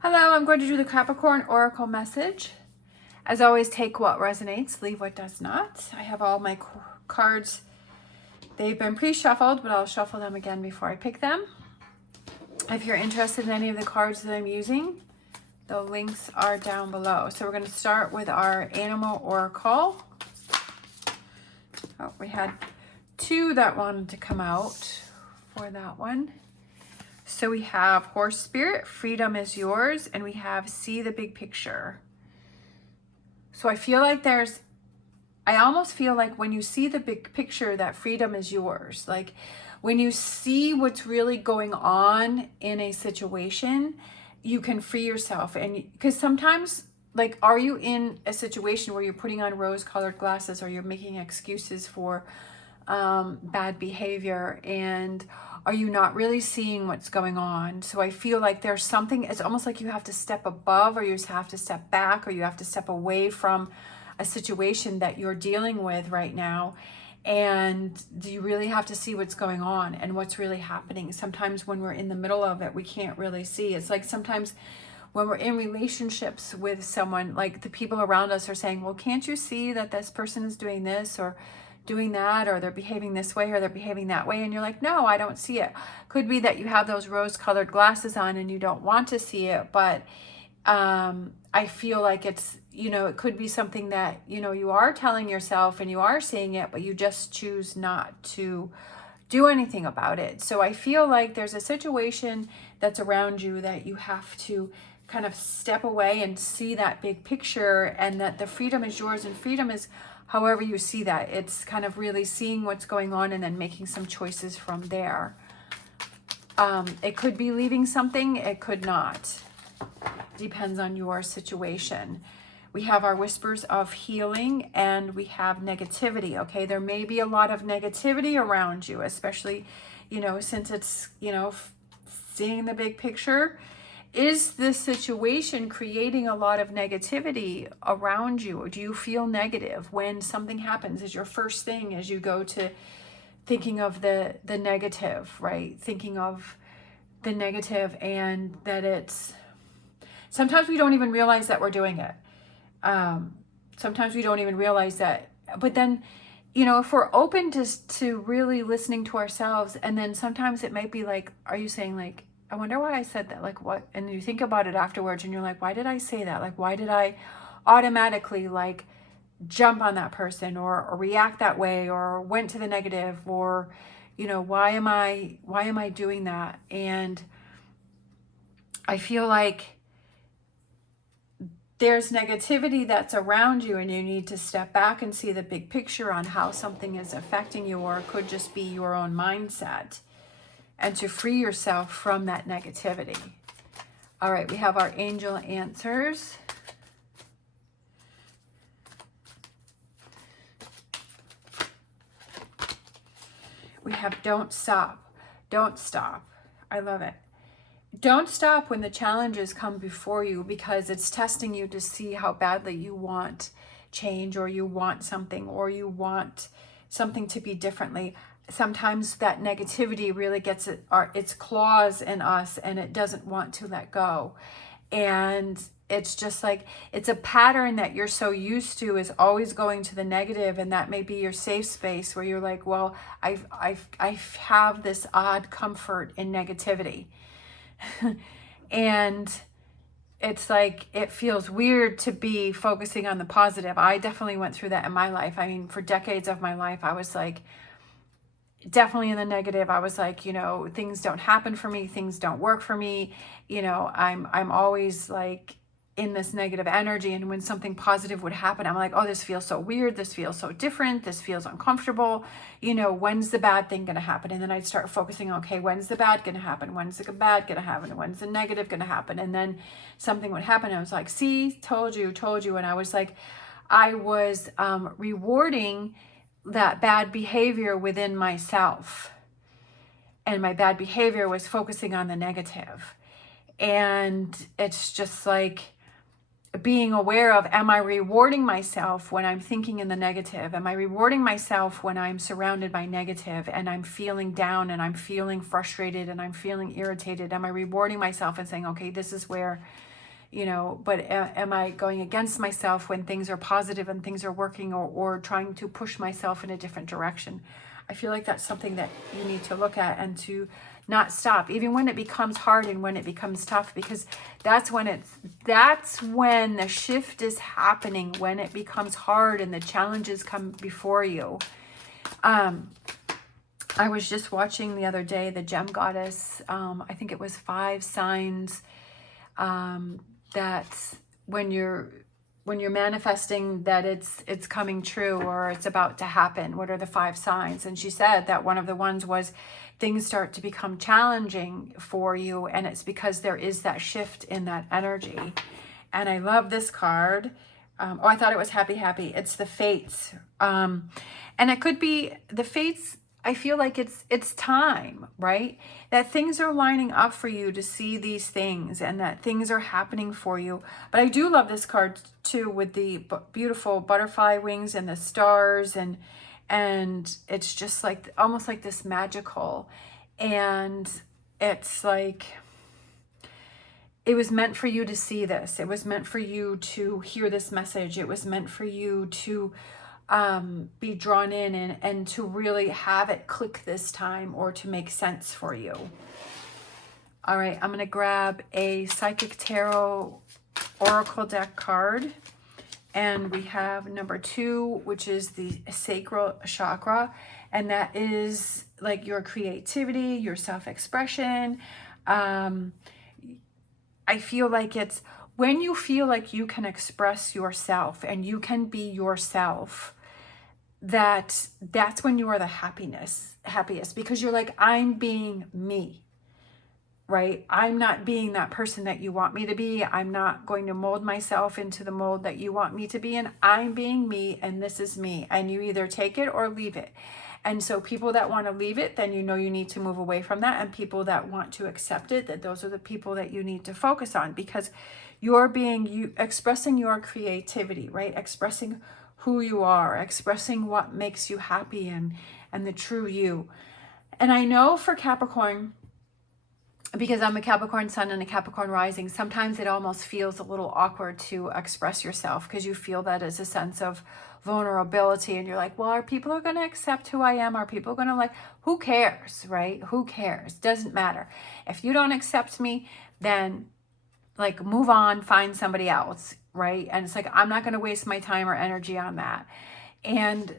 Hello, I'm going to do the Capricorn Oracle message. As always, take what resonates, leave what does not. I have all my cards. They've been pre-shuffled, but I'll shuffle them again before I pick them. If you're interested in any of the cards that I'm using, the links are down below. So we're going to start with our Animal Oracle. Oh, we had two that wanted to come out for that one. So we have Horse Spirit, Freedom is Yours, and we have See the Big Picture. So I feel like I almost feel like when you see the big picture that freedom is yours. Like when you see what's really going on in a situation, you can free yourself. And because sometimes, like, are you in a situation where you're putting on rose-colored glasses or you're making excuses for bad behavior, and are you not really seeing what's going on? So I feel like there's something, it's almost like you have to step above, or you have to step back, or you have to step away from a situation that you're dealing with right now. And do you really have to see what's going on and what's really happening? Sometimes when we're in the middle of it, we can't really see. It's like sometimes when we're in relationships with someone, like the people around us are saying, well, can't you see that this person is doing this or doing that, or they're behaving this way or they're behaving that way? And you're like, no, I don't see it. Could be that you have those rose-colored glasses on and you don't want to see it, but I feel like it's, it could be something that, you are telling yourself and you are seeing it, but you just choose not to do anything about it. So I feel like there's a situation that's around you that you have to kind of step away and see that big picture, and that the freedom is yours. And freedom is however you see that. It's kind of really seeing what's going on and then making some choices from there. It could be leaving something, it could not. Depends on your situation. We have our whispers of healing, and we have negativity. Okay, there may be a lot of negativity around you, especially, since it's, seeing the big picture. Is this situation creating a lot of negativity around you? Or do you feel negative when something happens? Is your first thing as you go to thinking of the negative, right? Thinking of the negative, and that it's, sometimes we don't even realize that we're doing it. Sometimes we don't even realize that. But then, if we're open to really listening to ourselves, and then sometimes it might be like, are you saying like, I wonder why I said that, like what? And you think about it afterwards and you're like, why did I say that? Like, why did I automatically like jump on that person or react that way, or went to the negative, or, why am I doing that? And I feel like there's negativity that's around you, and you need to step back and see the big picture on how something is affecting you, or it could just be your own mindset, and to free yourself from that negativity. All right, we have our angel answers. We have don't stop. Don't stop. I love it. Don't stop when the challenges come before you, because it's testing you to see how badly you want change, or you want something, or you want something to be differently. Sometimes that negativity really gets its claws in us, and it doesn't want to let go. And it's just like, it's a pattern that you're so used to, is always going to the negative, and that may be your safe space where you're like, well, I have this odd comfort in negativity. And it's like, it feels weird to be focusing on the positive. I definitely went through that in my life. I mean, for decades of my life, I was like, definitely in the negative. I was like, things don't happen for me, things don't work for me. I'm always like in this negative energy. And when something positive would happen, I'm like, oh, this feels so weird. This feels so different. This feels uncomfortable. When's the bad thing going to happen? And then I'd start focusing, okay, when's the bad going to happen? When's the bad going to happen? When's the negative going to happen? And then something would happen. I was like, see, told you. And I was like, I was rewarding that bad behavior within myself, and my bad behavior was focusing on the negative. And it's just like being aware of, am I rewarding myself when I'm thinking in the negative? Am I rewarding myself when I'm surrounded by negative and I'm feeling down and I'm feeling frustrated and I'm feeling irritated? Am I rewarding myself and saying, okay, this is where you know, but am I going against myself when things are positive and things are working, or trying to push myself in a different direction? I feel like that's something that you need to look at, and to not stop, even when it becomes hard and when it becomes tough, because that's when the shift is happening, when it becomes hard and the challenges come before you. I was just watching the other day, the Gem Goddess, I think it was 5 signs that when you're manifesting that it's coming true, or it's about to happen, what are the 5 signs? And she said that one of the ones was things start to become challenging for you, and it's because there is that shift in that energy. And I love this card. I thought it was happy. It's the Fates. And it could be the Fates. I feel like it's time, right? That things are lining up for you to see these things, and that things are happening for you. But I do love this card too, with the beautiful butterfly wings and the stars, and it's just like almost like this magical, and it's like it was meant for you to see this. It was meant for you to hear this message. It was meant for you to be drawn in, and to really have it click this time, or to make sense for you. All right, I'm going to grab a Psychic Tarot Oracle deck card, and we have number 2, which is the sacral chakra, and that is like your creativity, your self-expression. I feel like it's when you feel like you can express yourself and you can be yourself, that's when you are the happiest, because you're like, I'm being me, right? I'm not being that person that you want me to be. I'm not going to mold myself into the mold that you want me to be in. I'm being me, and this is me, and you either take it or leave it. And so people that want to leave it, then you know you need to move away from that. And people that want to accept it, that those are the people that you need to focus on, because you're being you, expressing your creativity, right? Expressing who you are, expressing what makes you happy, and the true you. And I know for Capricorn, because I'm a Capricorn sun and a Capricorn rising, sometimes it almost feels a little awkward to express yourself, because you feel that as a sense of vulnerability, and you're like, well, are people going to accept who I am? Are people going to like, who cares, right? Who cares? Doesn't matter. If you don't accept me, then like move on, find somebody else, right? And it's like, I'm not going to waste my time or energy on that. And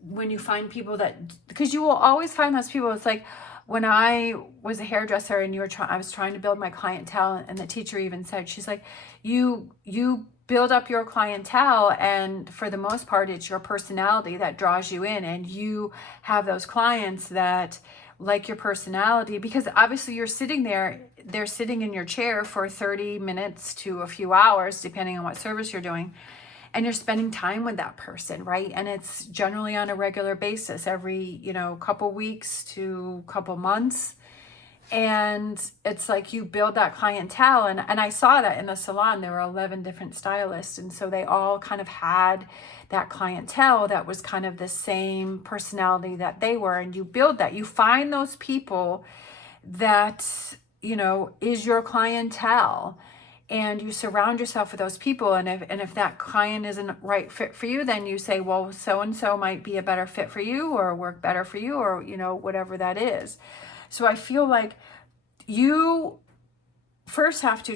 when you find people that, because you will always find those people, it's like when I was a hairdresser and I was trying to build my clientele, and the teacher even said, she's like, you build up your clientele, and for the most part, it's your personality that draws you in, and you have those clients that like your personality, because obviously you're sitting there, they're sitting in your chair for 30 minutes to a few hours, depending on what service you're doing, and you're spending time with that person, right? And it's generally on a regular basis, every, couple weeks to couple months. And it's like you build that clientele. And I saw that in the salon, there were 11 different stylists. And so they all kind of had that clientele that was kind of the same personality that they were. And you build that, you find those people that, is your clientele, and you surround yourself with those people. And if that client isn't right fit for you, then you say, well, so-and-so might be a better fit for you, or work better for you, or, whatever that is. So I feel like you first have to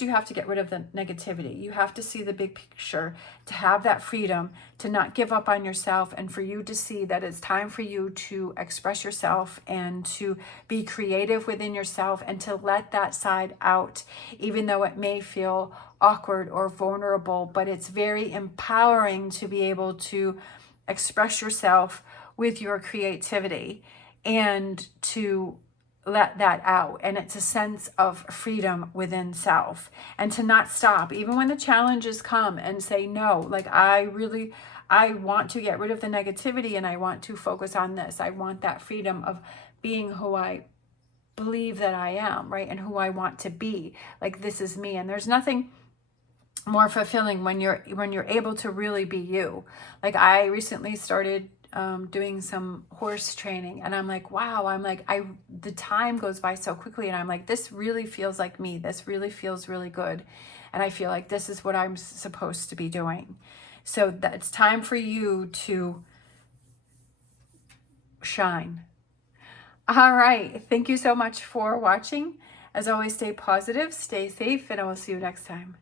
you have to get rid of the negativity. You have to see the big picture, to have that freedom, to not give up on yourself, and for you to see that it's time for you to express yourself and to be creative within yourself, and to let that side out, even though it may feel awkward or vulnerable. But it's very empowering to be able to express yourself with your creativity, and to let that out. And it's a sense of freedom within self, and to not stop even when the challenges come, and say, no, like I want to get rid of the negativity, and I want to focus on this. I want that freedom of being who I believe that I am, right? And who I want to be. Like, this is me. And there's nothing more fulfilling when you're able to really be you. Like, I recently started doing some horse training, and I'm like, wow, the time goes by so quickly, and I'm like, this really feels like me. This really feels really good. And I feel like this is what I'm supposed to be doing. So that it's time for you to shine. All right. Thank you so much for watching. As always, stay positive, stay safe, and I will see you next time.